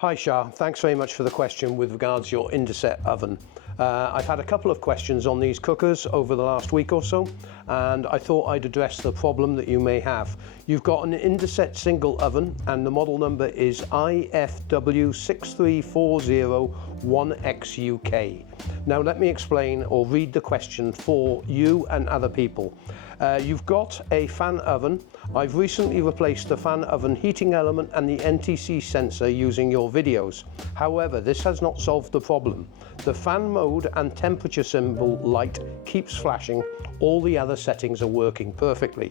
Hi Shah, thanks very much for the question with regards to your Indesit oven. I've had a couple of questions on these cookers over the last week or so, and I thought I'd address the problem that you may have. You've got an Indesit single oven and the model number is IFW6340IXUK. Now let me explain or read the question for you and other people. You've got a fan oven. I've recently replaced the fan oven heating element and the NTC sensor using your videos. However, this has not solved the problem. The fan mode and temperature symbol light keeps flashing. All the other settings are working perfectly.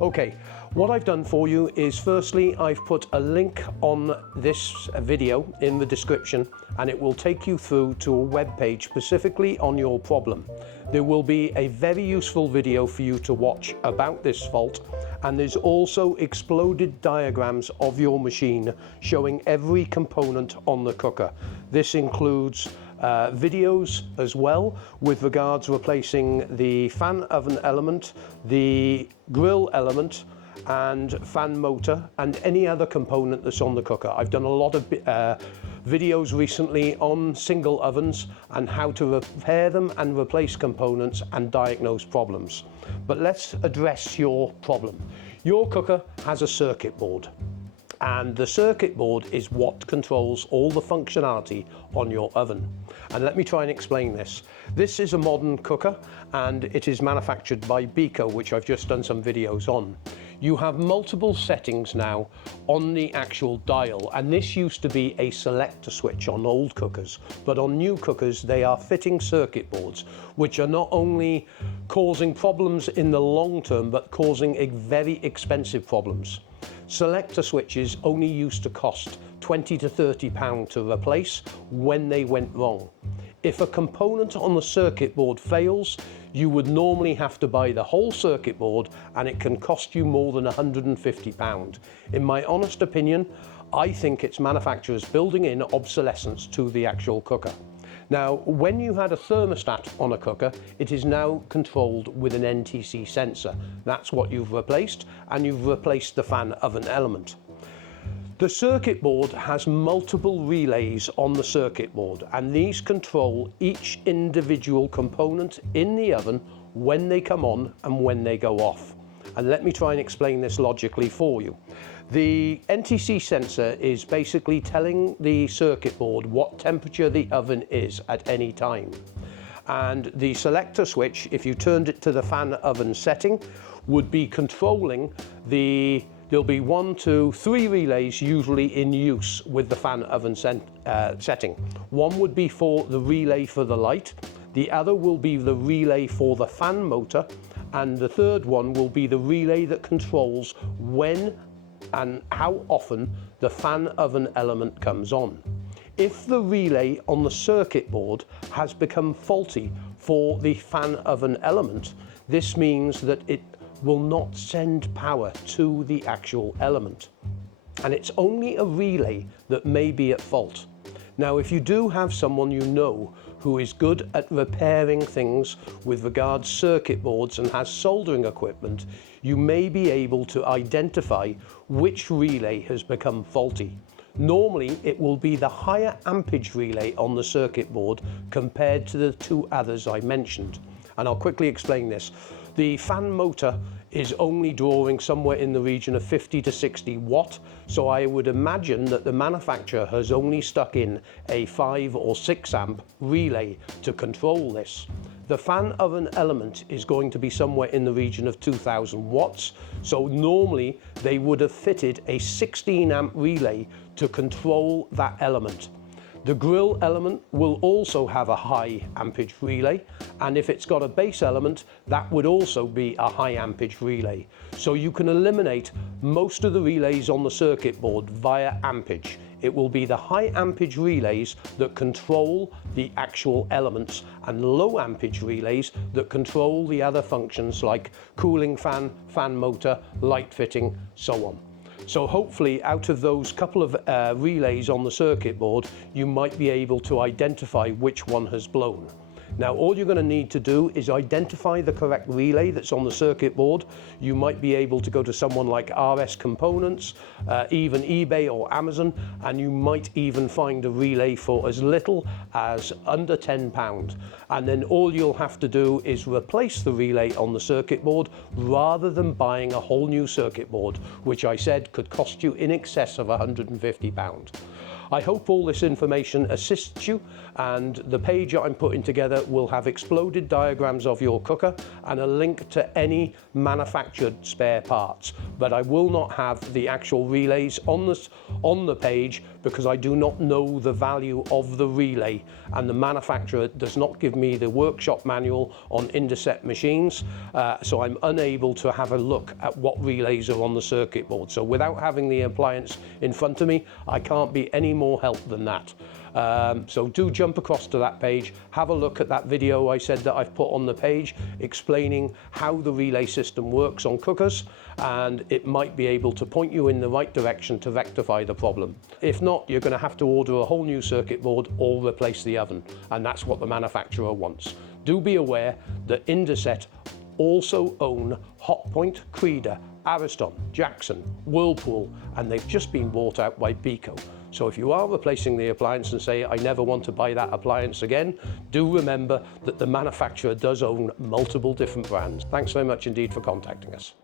Okay, what I've done for you is firstly, I've put a link on this video in the description and it will take you through to a web page specifically on your problem. There will be a very useful video for you to watch about this fault, and there's also exploded diagrams of your machine showing every component on the cooker. This includes videos as well with regards replacing the fan oven element, the grill element and fan motor and any other component that's on the cooker. I've done a lot of videos recently on single ovens and how to repair them and replace components and diagnose problems. But let's address your problem. Your cooker has a circuit board, and the circuit board is what controls all the functionality on your oven. And let me try and explain this. This is a modern cooker and it is manufactured by Beco, which I've just done some videos on. You have multiple settings now on the actual dial, and this used to be a selector switch on old cookers, but on new cookers they are fitting circuit boards, which are not only causing problems in the long term, but causing very expensive problems. Selector switches only used to cost £20 to £30 to replace when they went wrong. If a component on the circuit board fails, you would normally have to buy the whole circuit board, and it can cost you more than £150. In my honest opinion, I think it's manufacturers building in obsolescence to the actual cooker. Now, when you had a thermostat on a cooker, it is now controlled with an NTC sensor. That's what you've replaced, and you've replaced the fan oven element. The circuit board has multiple relays on the circuit board, and these control each individual component in the oven when they come on and when they go off. And let me try and explain this logically for you. The NTC sensor is basically telling the circuit board what temperature the oven is at any time. And the selector switch, if you turned it to the fan oven setting, would be controlling there'll be 1, 2, 3 relays usually in use with the fan oven setting. One would be for the relay for the light, the other will be the relay for the fan motor, and the third one will be the relay that controls when and how often the fan oven element comes on. If the relay on the circuit board has become faulty for the fan oven element, this means that it will not send power to the actual element. And it's only a relay that may be at fault. Now, if you do have someone you know who is good at repairing things with regards circuit boards and has soldering equipment, you may be able to identify which relay has become faulty. Normally, it will be the higher ampage relay on the circuit board compared to the two others I mentioned. And I'll quickly explain this. The fan motor is only drawing somewhere in the region of 50 to 60 watt, so I would imagine that the manufacturer has only stuck in a 5 or 6 amp relay to control this. The fan oven element is going to be somewhere in the region of 2000 watts, so normally they would have fitted a 16 amp relay to control that element. The grill element will also have a high ampage relay, and if it's got a base element, that would also be a high ampage relay. So you can eliminate most of the relays on the circuit board via ampage. It will be the high ampage relays that control the actual elements, and low ampage relays that control the other functions like cooling fan, fan motor, light fitting, so on. So hopefully out of those couple of relays on the circuit board, you might be able to identify which one has blown. Now, all you're going to need to do is identify the correct relay that's on the circuit board. You might be able to go to someone like RS Components, even eBay or Amazon, and you might even find a relay for as little as under £10. And then all you'll have to do is replace the relay on the circuit board rather than buying a whole new circuit board, which I said could cost you in excess of £150. I hope all this information assists you, and the page I'm putting together will have exploded diagrams of your cooker and a link to any manufactured spare parts. But I will not have the actual relays on the page because I do not know the value of the relay, and the manufacturer does not give me the workshop manual on Indesit machines, so I'm unable to have a look at what relays are on the circuit board. So without having the appliance in front of me, I can't be any more help than that. So do jump across to that page, have a look at that video I said that I've put on the page explaining how the relay system works on cookers, and it might be able to point you in the right direction to rectify the problem. If not, you're going to have to order a whole new circuit board or replace the oven, and that's what the manufacturer wants. Do be aware that Indesit also own Hotpoint, Creeder, Ariston, Jackson, Whirlpool, and they've just been bought out by Beco. So if you are replacing the appliance and say, I never want to buy that appliance again, do remember that the manufacturer does own multiple different brands. Thanks very much indeed for contacting us.